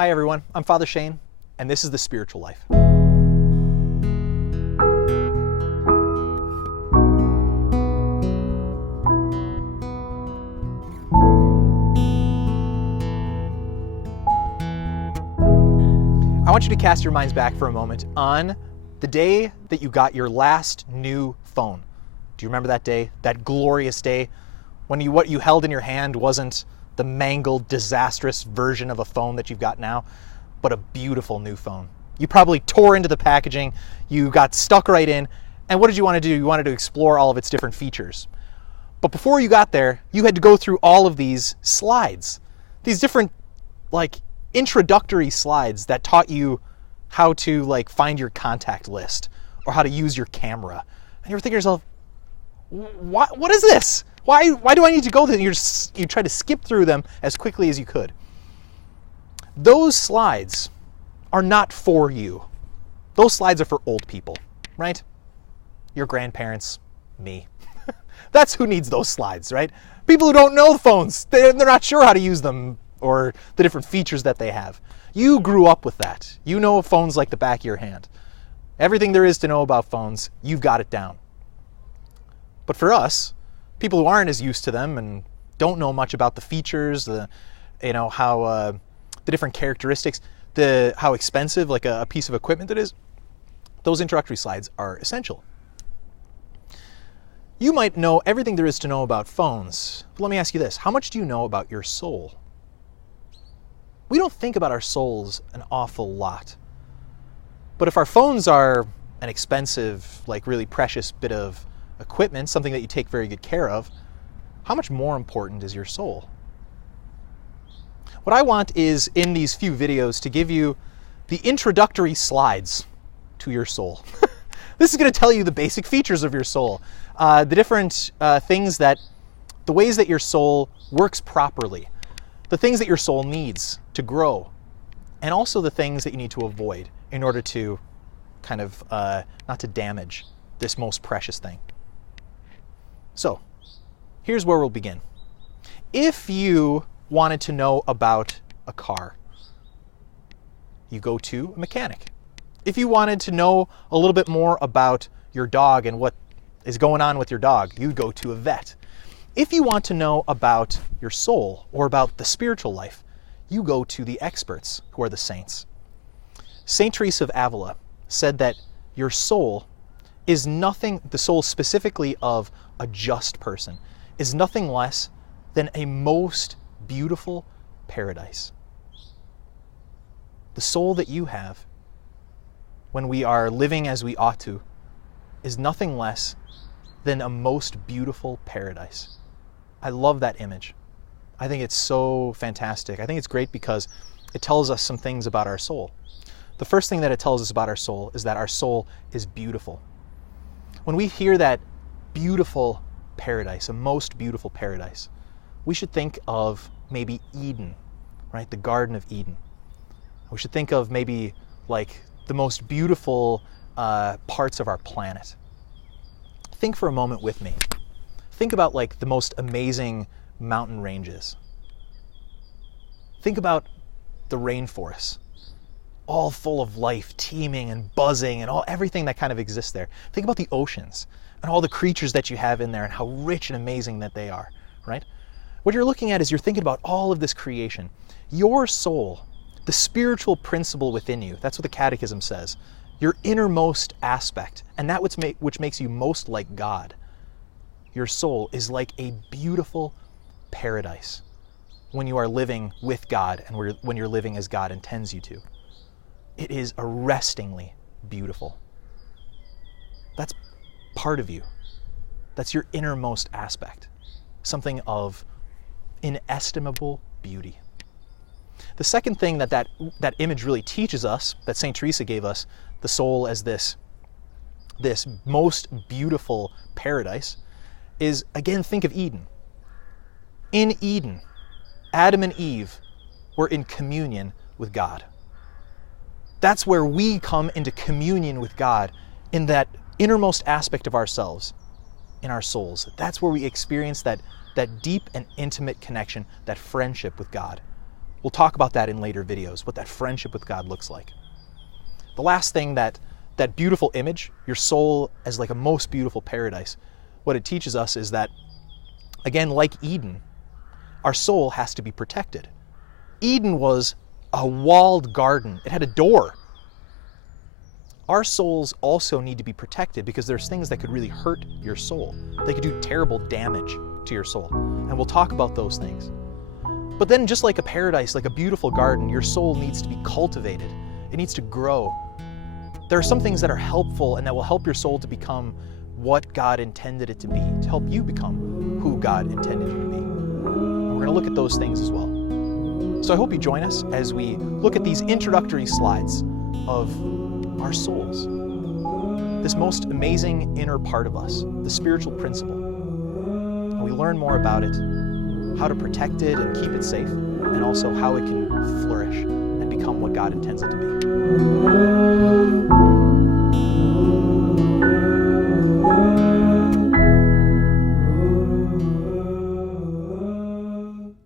Hi everyone, I'm Father Shane, and this is The Spiritual Life. I want you to cast your minds back for a moment on the day that you got your last new phone. Do you remember that day? That glorious day when what you held in your hand wasn't the mangled, disastrous version of a phone that you've got now, but a beautiful new phone. You probably tore into the packaging, you got stuck right in, and what did you want to do? You wanted to explore all of its different features. But before you got there, you had to go through all of these slides, these different introductory slides that taught you how to find your contact list or how to use your camera. And you were thinking to yourself, what is this? Why do I need to go there? You try to skip through them as quickly as you could. Those slides are not for you. Those slides are for old people, right? Your grandparents, me. That's who needs those slides, right? People who don't know phones. They're not sure how to use them or the different features that they have. You grew up with that. You know phones like the back of your hand. Everything there is to know about phones, you've got it down. But for us, people who aren't as used to them and don't know much about the features, the different characteristics, how expensive a piece of equipment it is, those introductory slides are essential. You might know everything there is to know about phones, but let me ask you this. How much do you know about your soul? We don't think about our souls an awful lot. But if our phones are an expensive, really precious bit of equipment, something that you take very good care of, how much more important is your soul? What I want is, in these few videos, to give you the introductory slides to your soul. This is going to tell you the basic features of your soul, the different the ways that your soul works properly, the things that your soul needs to grow, and also the things that you need to avoid in order to not to damage this most precious thing. So, here's where we'll begin. If you wanted to know about a car, you go to a mechanic. If you wanted to know a little bit more about your dog and what is going on with your dog, you go to a vet. If you want to know about your soul or about the spiritual life, you go to the experts, who are the saints. Saint Teresa of Avila said that your soul is nothing, the soul specifically of a just person, is nothing less than a most beautiful paradise. The soul that you have, when we are living as we ought to, is nothing less than a most beautiful paradise. I love that image. I think it's so fantastic. I think it's great because it tells us some things about our soul. The first thing that it tells us about our soul is that our soul is beautiful. When we hear that beautiful paradise, a most beautiful paradise, we should think of maybe Eden, right? The Garden of Eden. We should think of maybe the most beautiful parts of our planet. Think for a moment with me. Think about the most amazing mountain ranges. Think about the rainforests, all full of life, teeming and buzzing and everything that kind of exists there. Think about the oceans and all the creatures that you have in there and how rich and amazing that they are, right? What you're looking at is you're thinking about all of this creation. Your soul, the spiritual principle within you, that's what the Catechism says, your innermost aspect, and that which makes you most like God. Your soul is like a beautiful paradise when you are living with God and when you're living as God intends you to. It is arrestingly beautiful. That's part of you. That's your innermost aspect. Something of inestimable beauty. The second thing that image really teaches us, that St. Teresa gave us, the soul as this most beautiful paradise, is, again, think of Eden. In Eden, Adam and Eve were in communion with God. That's where we come into communion with God, in that innermost aspect of ourselves, in our souls. That's where we experience that deep and intimate connection, that friendship with God. We'll talk about that in later videos, what that friendship with God looks like. The last thing, that beautiful image, your soul as like a most beautiful paradise, what it teaches us is that, again, like Eden, our soul has to be protected. Eden was a walled garden. It had a door. Our souls also need to be protected because there's things that could really hurt your soul. They could do terrible damage to your soul. And we'll talk about those things. But then, just like a paradise, like a beautiful garden, your soul needs to be cultivated. It needs to grow. There are some things that are helpful and that will help your soul to become what God intended it to be, to help you become who God intended you to be. And we're going to look at those things as well. So I hope you join us as we look at these introductory slides of our souls, this most amazing inner part of us, the spiritual principle. And we learn more about it, how to protect it and keep it safe, and also how it can flourish and become what God intends it to be.